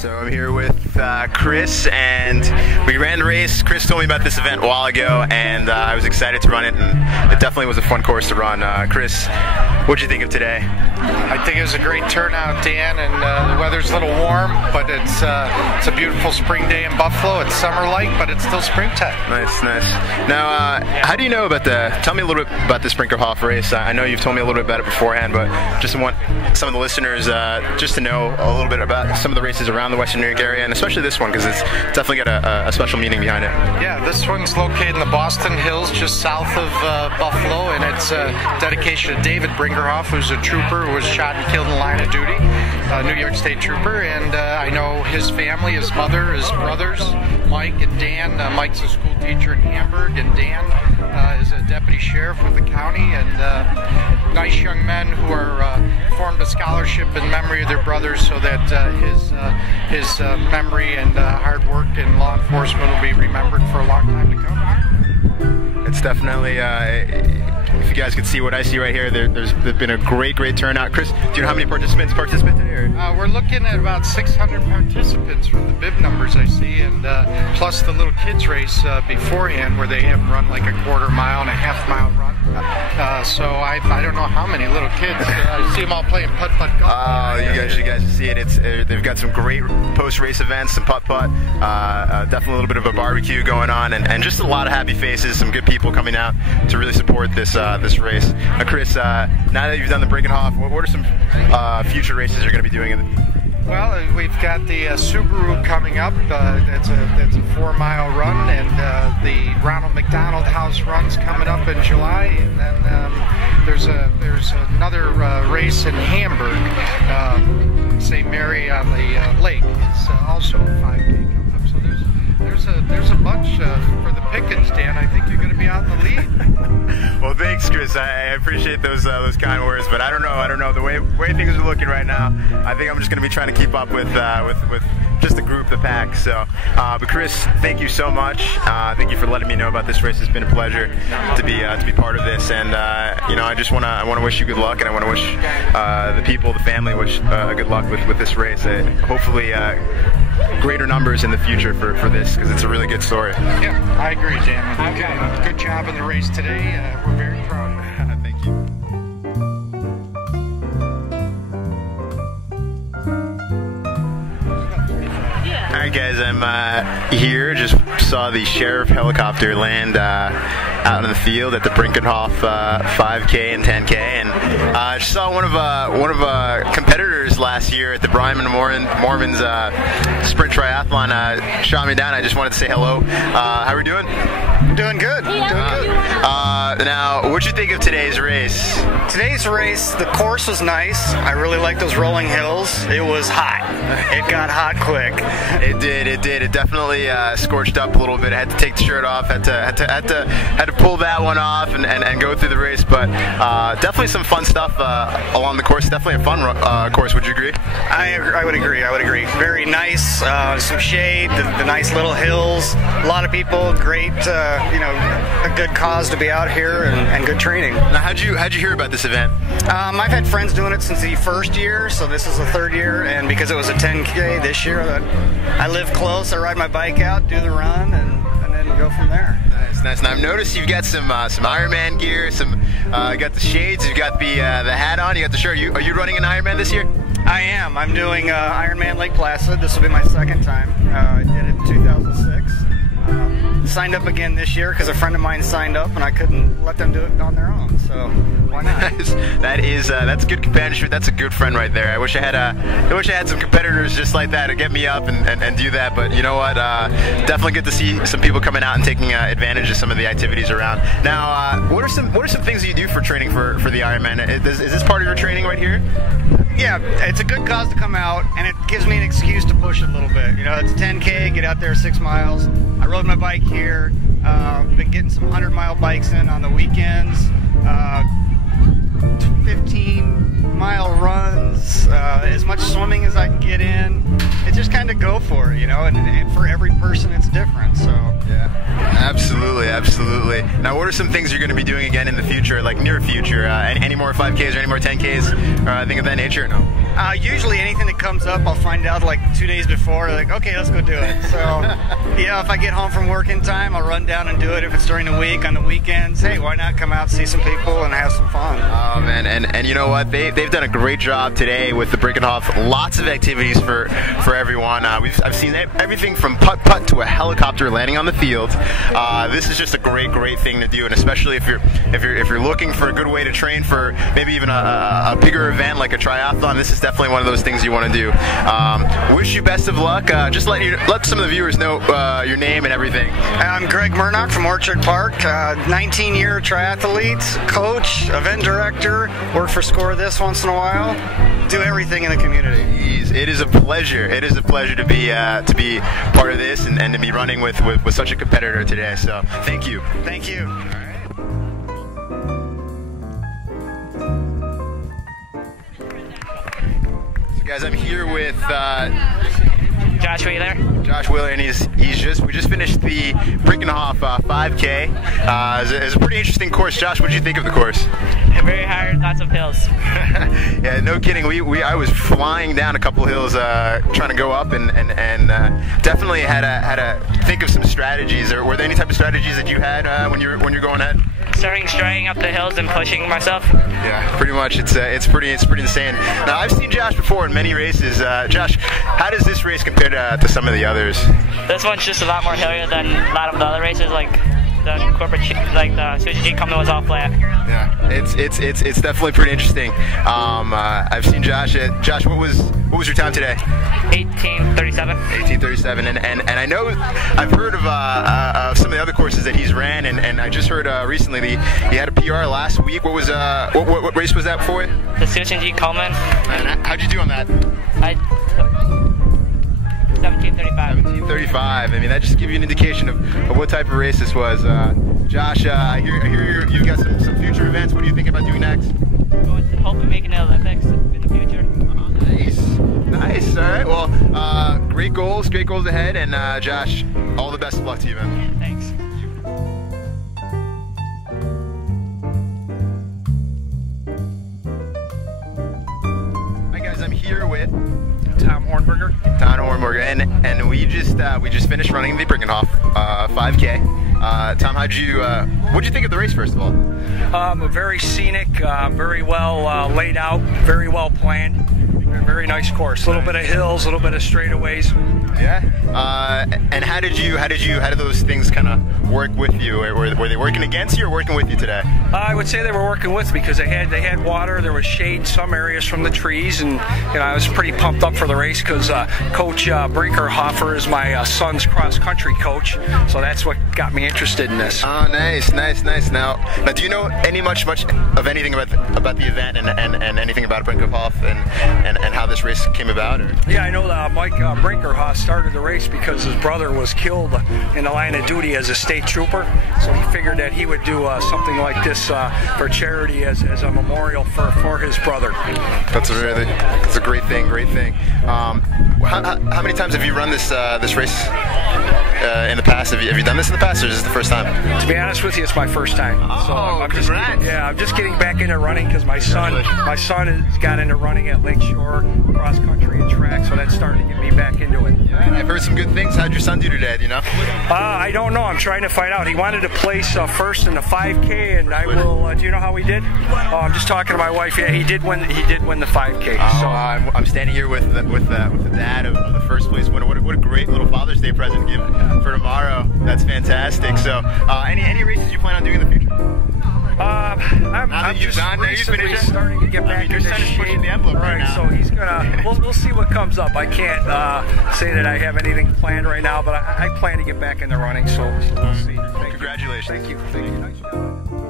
So I'm here with Chris, and we ran the race. Chris told me about this event a while ago, and I was excited to run it, and it definitely was a fun course to run. Chris, what'd you think of today? I think it was a great turnout, Dan, and the weather's a little warm, but it's a beautiful spring day in Buffalo. It's summer-like, but it's still springtime. Nice, nice. Now, how do you know about tell me a little bit about this Brinkerhoff race. I know you've told me a little bit about it beforehand, but just want some of the listeners just to know a little bit about some of the races around the Western New York area, and especially this one, because it's definitely got a special meaning behind it. Yeah, this one's located in the Boston Hills, just south of Buffalo, and it's a dedication to David Brinkerhoff, who's a trooper who was shot and killed in the line of duty, New York State trooper, and I know his family, his mother, his brothers, Mike and Dan. Mike's a school teacher in Hamburg, and Dan is a deputy sheriff with the county, and nice young men who are formed a scholarship in memory of their brothers, so that his memory and hard work in law enforcement will be remembered for a long time to come. It's definitely, if you guys can see what I see right here, there's been a great turnout. Chris, do you know how many participants participate today? We're looking at about 600 participants from the bib numbers I see, and plus the little kids race beforehand, where they have them run like a quarter mile and a half mile run. So I don't know how many little kids. I see them all playing putt-putt golf. Oh, you guys see it. They've got some great post-race events, some putt-putt, definitely a little bit of a barbecue going on, and just a lot of happy faces, some good people coming out to really support this race. Chris, now that you've done the Brinkerhoff, what are some future races you're going to be doing? Well, we've got the Subaru coming up. That's a 4-mile run, and the Ronald McDonald House run's coming up in July, and then there's another race in Hamburg, St. Mary on the lake. It's also a 5K coming up. So there's a bunch for the pickings, Dan. I think you're going to be out in the lead. Well, thanks, Chris. I appreciate those kind words, but I don't know. The way things are looking right now, I think I'm just going to be trying to keep up with just the group, the pack. So, but Chris, thank you so much. Thank you for letting me know about this race. It's been a pleasure to be part of this, and I want to wish you good luck, and I want to wish the people, the family, good luck with this race. Hopefully, greater numbers in the future for this, because it's a really good story. Yeah, I agree, Dan. You did a good job in the race today. We're very proud of you. Thank you. Alright guys, I'm here, just saw the sheriff helicopter land out in the field at the Brinkerhoff 5K and 10K, and I just saw one of competitors last year at the Brian Mormon's sprint triathlon shot me down. I just wanted to say hello. How are we doing? Doing good. Now, what'd you think of today's race? Today's race, the course was nice. I really like those rolling hills. It was hot. It got hot quick. It did. It definitely scorched up a little bit. I had to take the shirt off. Had to pull that one off and go through the race. But definitely some fun stuff along the course. Definitely a fun course. Would you agree? I would agree. Very nice. Some shade. The nice little hills. A lot of people. Great. A good cause to be out here, and good training. Now, how'd you hear about this event? I've had friends doing it since the first year, so this is the third year, and because it was a 10K this year, I live close. I ride my bike out, do the run, and then go from there. Nice. Now I've noticed you've got some Ironman gear. You got the shades. You've got the hat on. You got the shirt. Are you running an Ironman this year? I am. I'm doing Ironman Lake Placid. This will be my second time. I did it in 2006. Signed up again this year because a friend of mine signed up, and I couldn't let them do it on their own. So why not? That's good companionship. That's a good friend right there. I wish I had some competitors just like that to get me up and do that. But you know what? Definitely good to see some people coming out and taking advantage of some of the activities around. Now, what are some things that you do for training for the Ironman? Is this part of your training right here? Yeah, it's a good cause to come out, and it gives me an excuse to push it a little bit. It's 10K, get out there 6 miles. I rode my bike here. Been getting some 100-mile bikes in on the weekends. 15-mile runs, as much swimming as I can get in. It just kind of go for it, and for every person it's different. So yeah, absolutely. Now, what are some things you're going to be doing again in the future, like near future? Any more 5Ks or any more 10Ks or anything of that nature? No. Usually anything that comes up, I'll find out like 2 days before. Like, okay, let's go do it. So, if I get home from work in time, I'll run down and do it. If it's during the week, on the weekends, hey, why not come out, see some people, and have some fun? Oh man, and you know what? They've done a great job today with the Brinkerhoff. Lots of activities for everyone. I've seen everything from putt to a helicopter landing on the field. This is just a great thing to do, and especially if you're looking for a good way to train for maybe even a bigger event like a triathlon. This is definitely one of those things you want to do. Wish you best of luck. Just let some of the viewers know your name and everything. I'm Greg Murnock from Orchard Park, 19-year triathlete, coach, event director, work for Score This once in a while, do everything in the community. It is a pleasure. It is a pleasure to be part of this and to be running with such a competitor today. So thank you. Thank you. So guys, I'm here with Josh Wheeler. Josh Wheeler, and we just finished the Brinkerhoff 5K. It was a pretty interesting course. Josh, what did you think of the course? Very hard, lots of hills. Yeah, no kidding. I was flying down a couple hills trying to go up, and definitely had to think of some strategies. Or were there any type of strategies that you had when you're going ahead? Starting striding up the hills and pushing myself. Yeah, pretty much. It's pretty insane. Now I've seen Josh before in many races. Josh, how does this race compare to some of the others? This one's just a lot more hillier than a lot of the other races, like the corporate, like the Sushi G coming was all flat. Yeah, it's definitely pretty interesting. I've seen Josh. Josh, what was your time today? 18:37. 18:37, and I know I've heard of some of the other courses that he's ran, and I just heard recently he had a PR last week. What was what race was that for? The Sushi G Coleman. And how'd you do on that? 17:35. 17:35. I mean, that just gives you an indication of what type of race this was. Josh, I hear you've got some future events. What do you think about doing next? Going to hopefully making the Olympics in the future. Nice. All right. Well, great goals ahead, and Josh, all the best of luck to you, man. Thanks. Hi guys, I'm here with Tom Hornberger. And we just finished running the Brinkerhoff 5K. Tom, what'd you think of the race, first of all? Very scenic, very well laid out, very well planned. Very nice course. A little bit of hills, a little bit of straightaways. Yeah. And how did those things kind of work with you? Were they working against you or working with you today? I would say they were working with me because they had water. There was shade in some areas from the trees, and I was pretty pumped up for the race because Coach Brinkerhoff is my son's cross country coach, so that's what got me interested in this. Oh, nice. Now, do you know much of anything about the event and anything about Brinkerhoff and how this race came about? Or? Yeah, I know Mike Brinkerhoff started the race because his brother was killed in the line of duty as a state trooper, so he figured that he would do something like this for charity as a memorial for his brother. That's a great thing. How many times have you run this race in the past? Have you done this in the past, or is this the first time? To be honest with you, it's my first time. So I'm just getting back into running because my son has got into running at Lakeshore, cross country and track, so that's starting to get me back into it. Yeah, I've heard some good things. How'd your son do today? Do you know? I don't know. I'm trying to find out. He wanted to place first in the 5K, and I will. Do you know how he did? Oh, I'm just talking to my wife. Yeah, he did win. He did win the 5K. So I'm standing here with the dad of the first place winner. What a great little Father's Day present to give for tomorrow. That's fantastic. So, any races you plan on doing in the future? I'm just recently starting to get back into shape. The envelope right now. So he's gonna. We'll see what comes up. I can't say that I have anything planned right now, but I plan to get back into running. So we'll see. Congratulations. Thank you. Nice job.